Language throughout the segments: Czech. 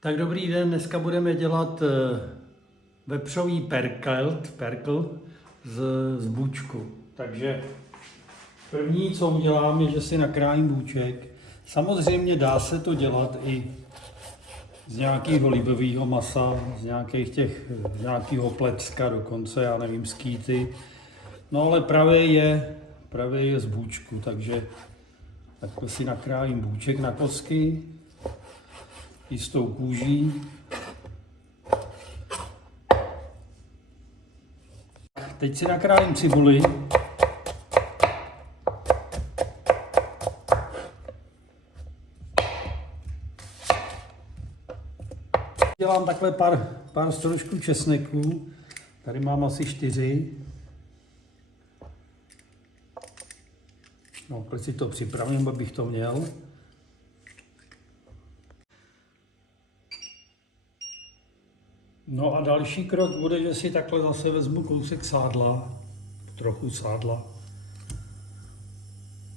Tak dobrý den, dneska budeme dělat vepřový perkl z bůčku. Takže první, co udělám, je, že si nakrájím bůček. Samozřejmě dá se to dělat i z nějakého libového masa, z nějakého plecka dokonce, já nevím, skýty. No ale pravé je z bůčku, takže takhle si nakrájím bůček na kosky, jistou kůží. Teď si nakrájím cibuli. Dělám takhle pár stroužků česneku. Tady mám asi 4. No, proč si to připravím, abych to měl. No a další krok bude, že si takhle zase vezmu kousek sádla, trochu sádla.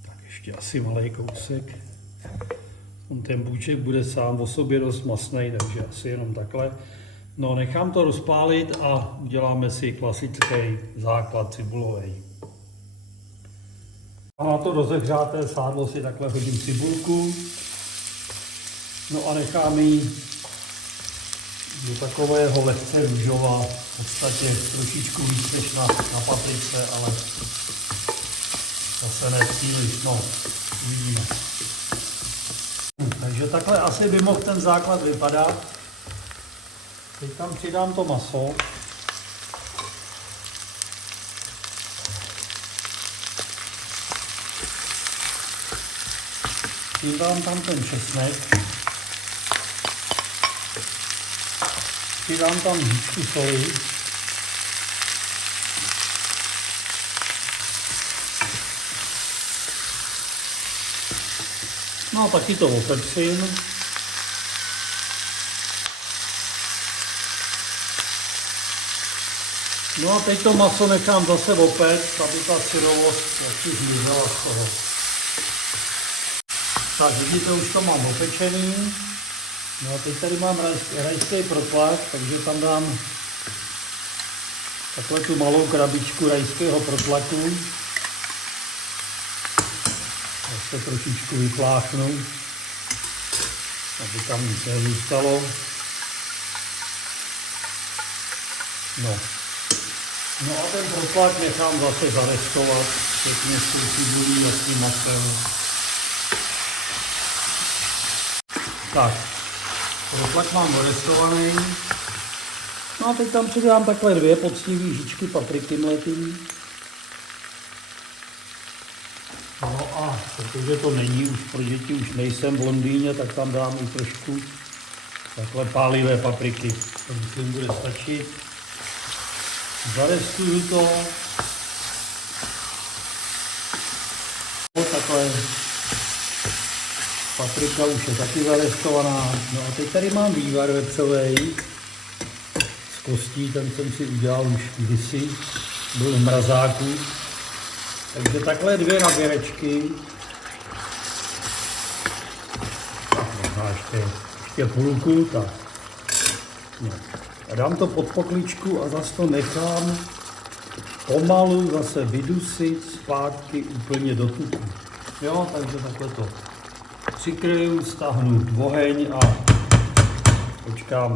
Tak ještě asi malý kousek. Ten bůček bude sám o sobě dost masnej, takže asi jenom takhle. No, nechám to rozpálit a uděláme si klasický základ cibulový. A na to rozehřáté sádlo si takhle hodím cibulku. No a nechám ji do takového lehce růžova, v podstatě trošičku víc než na paprice, ale zase ne příliš, no, uvidíme. Takže takhle asi by mohl ten základ vypadat. Teď tam přidám to maso. Přidám tam ten česnek. Přidám tam víčku soli. No a taky to opepřím. No a teď to maso nechám zase opéct, aby ta syrovost jaksi zmizela z toho. Tak vidíte, už to mám opečený. No a teď tady mám rajský protlak, takže tam dám takhle tu malou krabičku rajského protlaku. Zase trošičku vypláchnu, aby tam nic nezůstalo. No a ten protlak nechám zase zarestovat, pěkně s tím cibulí a s tím masem. Tak, protlak mám zarestovaný. No a teď tam přidám takhle 2 poctivé žičky papriky mletý. No a protože to není už pro děti, už nejsem v Londýně, tak tam dám i trošku takhle pálivé papriky. To myslím bude stačit. Zarestuju to. Takhle paprika už je taky zarestovaná. No a teď tady mám vývar vepřovej z kostí, ten jsem si udělal už kdysi, byl v mrazáku. Takže takhle 2 naběrečky. Tak možná ještě půlku, tak. No. A dám to pod pokličku a zase to nechám pomalu zase vydusit zpátky úplně do tuku. Jo, takže takhle to přikryju, stáhnu oheň a počkám.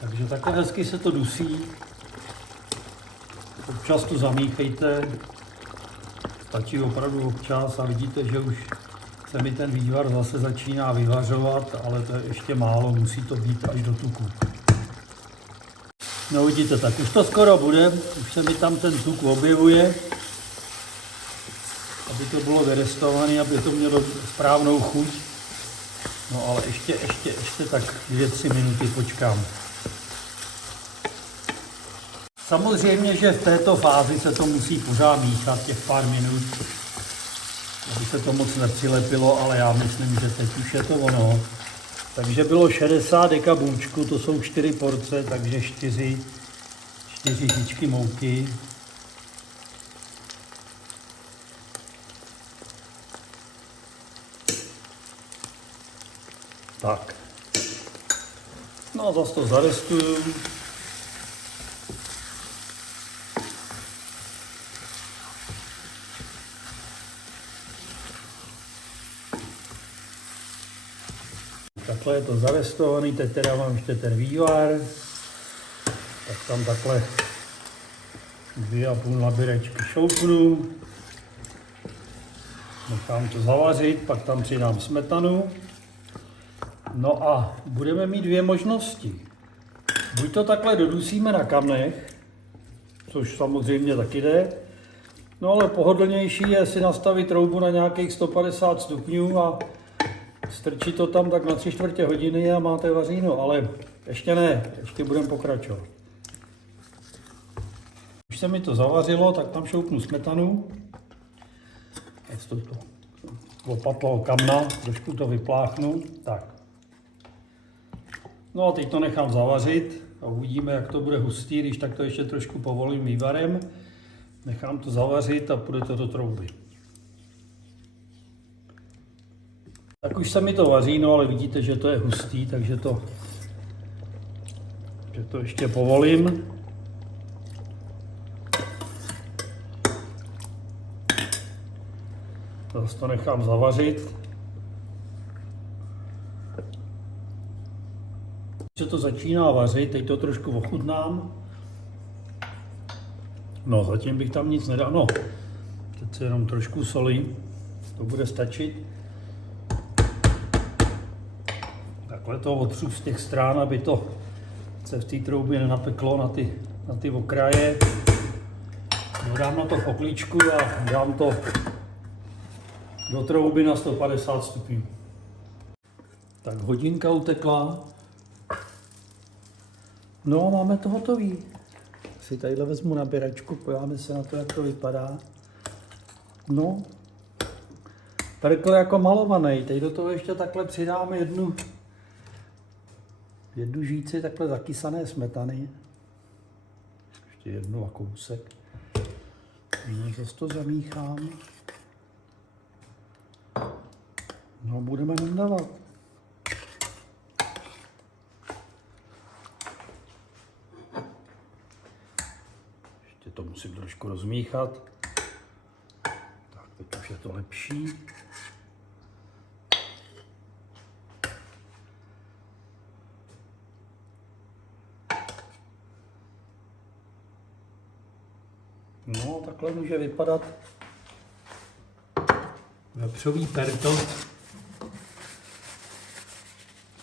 Takže takhle hezky se to dusí. Občas to zamíchejte, stačí opravdu občas a vidíte, že už se mi ten vývar zase začíná vyvařovat, ale to je ještě málo, musí to být až do tuku. No vidíte, tak už to skoro bude, už se mi tam ten tuk objevuje, aby to bylo vyrestované, aby to mělo správnou chuť. No ale ještě tak 2-3 minuty počkám. Samozřejmě, že v této fázi se to musí pořád míchat těch pár minut, aby se to moc nepřilepilo, ale já myslím, že teď už je to ono. Takže bylo 60 deka bůčku, to jsou 4 porce, takže 4 žičky mouky. Tak. No a zase to zarestuju. Takhle je to zarestovaný, teď teda mám ještě ten vývar. Tak tam takhle 2,5 nabíračky šoupnu. Nechám to zavařit, pak tam přidám smetanu. No a budeme mít dvě možnosti. Buď to takhle dodusíme na kamnech, což samozřejmě taky jde, no ale pohodlnější je si nastavit troubu na nějakých 150 stupňů a strčit to tam tak na 3/4 hodiny a máte vaříno, ale ještě ne, ještě budeme pokračovat. Když se mi to zavařilo, tak tam šoupnu smetanu. Jak to opatlo kamna, trošku to vypláchnu, tak. No a teď to nechám zavařit a uvidíme, jak to bude hustý, když tak to ještě trošku povolím vývarem. Nechám to zavařit a půjde to do trouby. Tak už se mi to vaří, no ale vidíte, že to je hustý, takže to ještě povolím. Zase to nechám zavařit. Se to začíná vařit, teď to trošku ochutnám. No, zatím bych tam nic nedal. No, teď se jenom trošku soli, to bude stačit. Takhle to otřu z těch strán, aby to se v té troubě nenapeklo na ty okraje. Dám na to poklíčku a dám to do trouby na 150 stupňů. Tak hodinka utekla. No, máme to hotový. Si tadyhle vezmu nabíračku, podíváme se na to, jak to vypadá. No, perkl jako malovaný. Teď do toho ještě takhle přidáme jednu žíci takhle zakysané smetany. Ještě jednu a kousek. Zase to zamíchám. No, budeme nandávat. Ještě to musím trošku rozmíchat. Tak, teď už je to lepší. No, takhle může vypadat vepřový perkl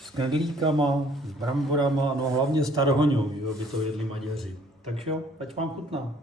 s knedlíkama, s bramborama, no hlavně s tarhoňou, aby to jedli Maďaři. Takže jo, ať vám chutná.